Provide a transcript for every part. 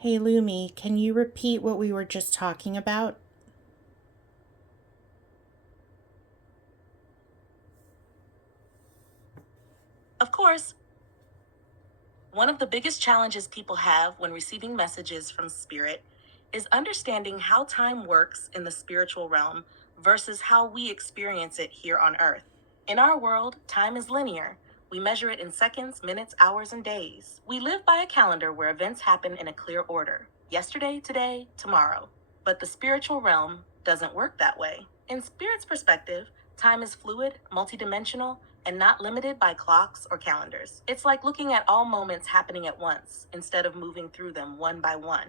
Hey Lumi, can you repeat what we were just talking about? Of course, one of the biggest challenges people have when receiving messages from spirit is understanding how time works in the spiritual realm versus how we experience it here on Earth. In our world, time is linear. We measure it in seconds, minutes, hours, and days. We live by a calendar where events happen in a clear order: yesterday, today, tomorrow. But the spiritual realm doesn't work that way. In spirit's perspective, time is fluid, multidimensional, and not limited by clocks or calendars. It's like looking at all moments happening at once instead of moving through them one by one.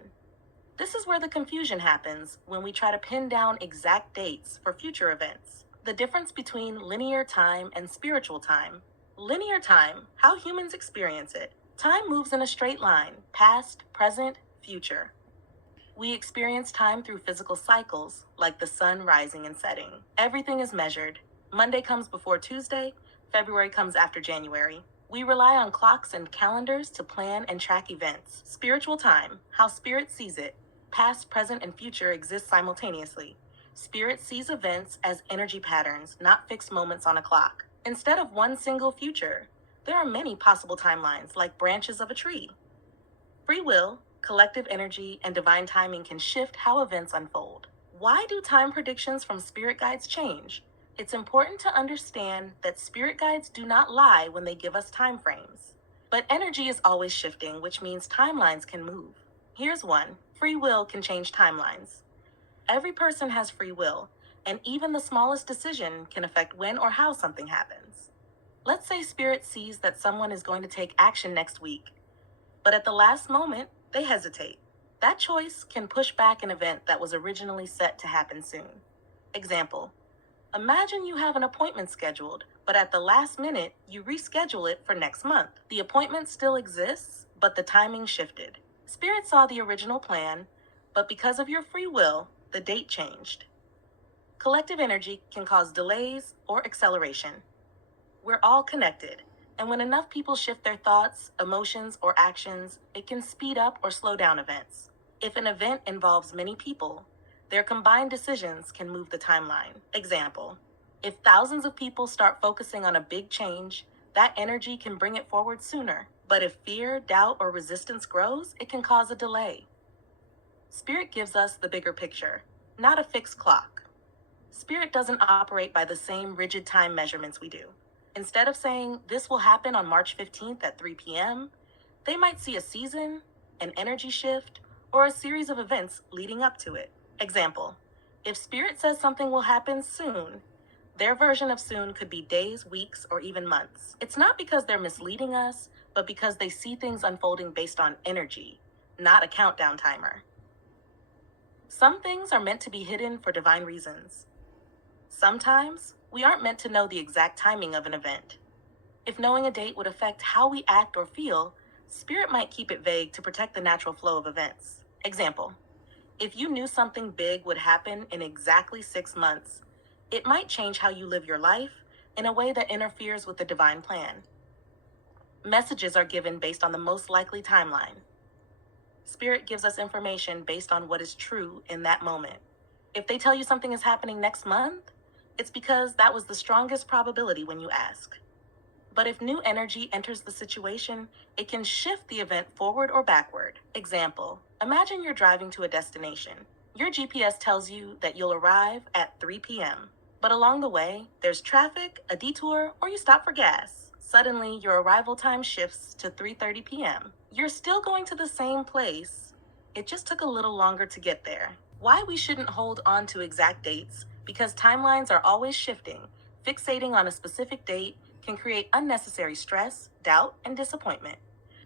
This is where the confusion happens when we try to pin down exact dates for future events. The difference between linear time and spiritual time. Linear time, how humans experience it. Time moves in a straight line: past, present, future. We experience time through physical cycles, like the sun rising and setting. Everything is measured. Monday comes before Tuesday, February comes after January. We rely on clocks and calendars to plan and track events. Spiritual time, how spirit sees it. Past, present, and future exist simultaneously. Spirit sees events as energy patterns, not fixed moments on a clock. Instead of one single future, there are many possible timelines, like branches of a tree. Free will, collective energy, and divine timing can shift how events unfold. Why do time predictions from spirit guides change? It's important to understand that spirit guides do not lie when they give us time frames. But energy is always shifting, which means timelines can move. Here's one: free will can change timelines. Every person has free will, and even the smallest decision can affect when or how something happens. Let's say spirit sees that someone is going to take action next week, but at the last moment, they hesitate. That choice can push back an event that was originally set to happen soon. Example: imagine you have an appointment scheduled, but at the last minute, you reschedule it for next month. The appointment still exists, but the timing shifted. Spirit saw the original plan, but because of your free will, the date changed. Collective energy can cause delays or acceleration. We're all connected, and when enough people shift their thoughts, emotions, or actions, it can speed up or slow down events. If an event involves many people, their combined decisions can move the timeline. Example: if thousands of people start focusing on a big change, that energy can bring it forward sooner. But if fear, doubt, or resistance grows, it can cause a delay. Spirit gives us the bigger picture, not a fixed clock. Spirit doesn't operate by the same rigid time measurements we do. Instead of saying this will happen on March 15th at 3 p.m., they might see a season, an energy shift, or a series of events leading up to it. Example: if Spirit says something will happen soon, their version of soon could be days, weeks, or even months. It's not because they're misleading us, but because they see things unfolding based on energy, not a countdown timer. Some things are meant to be hidden for divine reasons. Sometimes, we aren't meant to know the exact timing of an event. If knowing a date would affect how we act or feel, Spirit might keep it vague to protect the natural flow of events. Example: if you knew something big would happen in exactly 6 months, it might change how you live your life in a way that interferes with the divine plan. Messages are given based on the most likely timeline. Spirit gives us information based on what is true in that moment. If they tell you something is happening next month, it's because that was the strongest probability when you ask. But if new energy enters the situation, it can shift the event forward or backward. Example: imagine you're driving to a destination. Your GPS tells you that you'll arrive at 3 p.m., but along the way, there's traffic, a detour, or you stop for gas. Suddenly, your arrival time shifts to 3:30 p.m. You're still going to the same place. It just took a little longer to get there. Why we shouldn't hold on to exact dates: because timelines are always shifting. Fixating on a specific date can create unnecessary stress, doubt, and disappointment.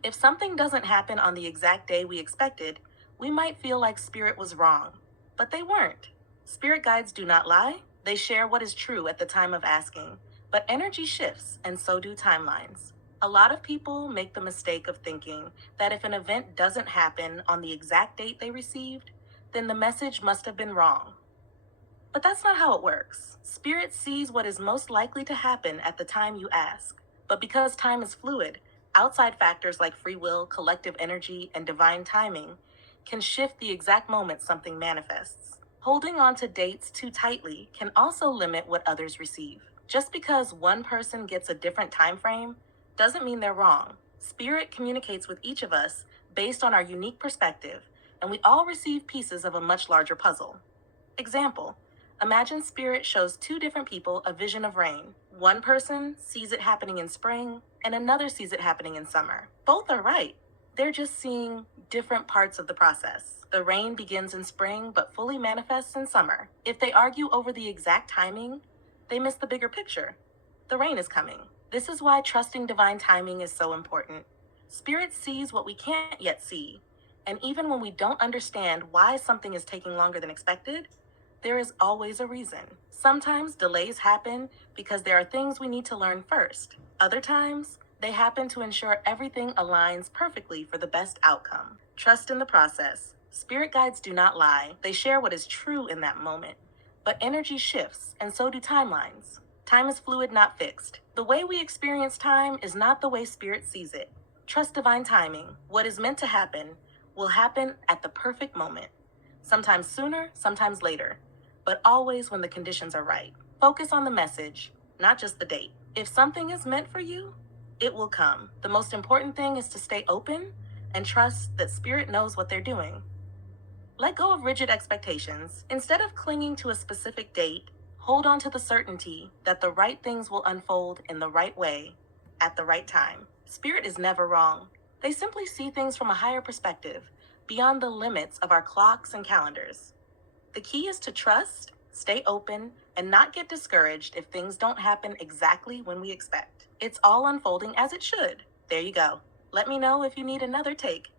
If something doesn't happen on the exact day we expected, we might feel like Spirit was wrong, but they weren't. Spirit guides do not lie, they share what is true at the time of asking, but energy shifts, and so do timelines. A lot of people make the mistake of thinking that if an event doesn't happen on the exact date they received, then the message must have been wrong. But that's not how it works. Spirit sees what is most likely to happen at the time you ask. But because time is fluid, outside factors like free will, collective energy, and divine timing can shift the exact moment something manifests. Holding on to dates too tightly can also limit what others receive. Just because one person gets a different time frame doesn't mean they're wrong. Spirit communicates with each of us based on our unique perspective, and we all receive pieces of a much larger puzzle. Example: imagine Spirit shows two different people a vision of rain. One person sees it happening in spring, and another sees it happening in summer. Both are right. They're just seeing different parts of the process. The rain begins in spring but fully manifests in summer. If they argue over the exact timing, they miss the bigger picture. The rain is coming. This is why trusting divine timing is so important. Spirit sees what we can't yet see, and even when we don't understand why something is taking longer than expected, there is always a reason. Sometimes delays happen because there are things we need to learn first. Other times, they happen to ensure everything aligns perfectly for the best outcome. Trust in the process. Spirit guides do not lie, they share what is true in that moment. But energy shifts, and so do timelines. Time is fluid, not fixed. The way we experience time is not the way Spirit sees it. Trust divine timing. What is meant to happen will happen at the perfect moment. Sometimes sooner, sometimes later, but always when the conditions are right. Focus on the message, not just the date. If something is meant for you, it will come. The most important thing is to stay open and trust that Spirit knows what they're doing. Let go of rigid expectations. Instead of clinging to a specific date, hold on to the certainty that the right things will unfold in the right way at the right time. Spirit is never wrong. They simply see things from a higher perspective, beyond the limits of our clocks and calendars. The key is to trust, stay open, and not get discouraged if things don't happen exactly when we expect. It's all unfolding as it should. There you go. Let me know if you need another take.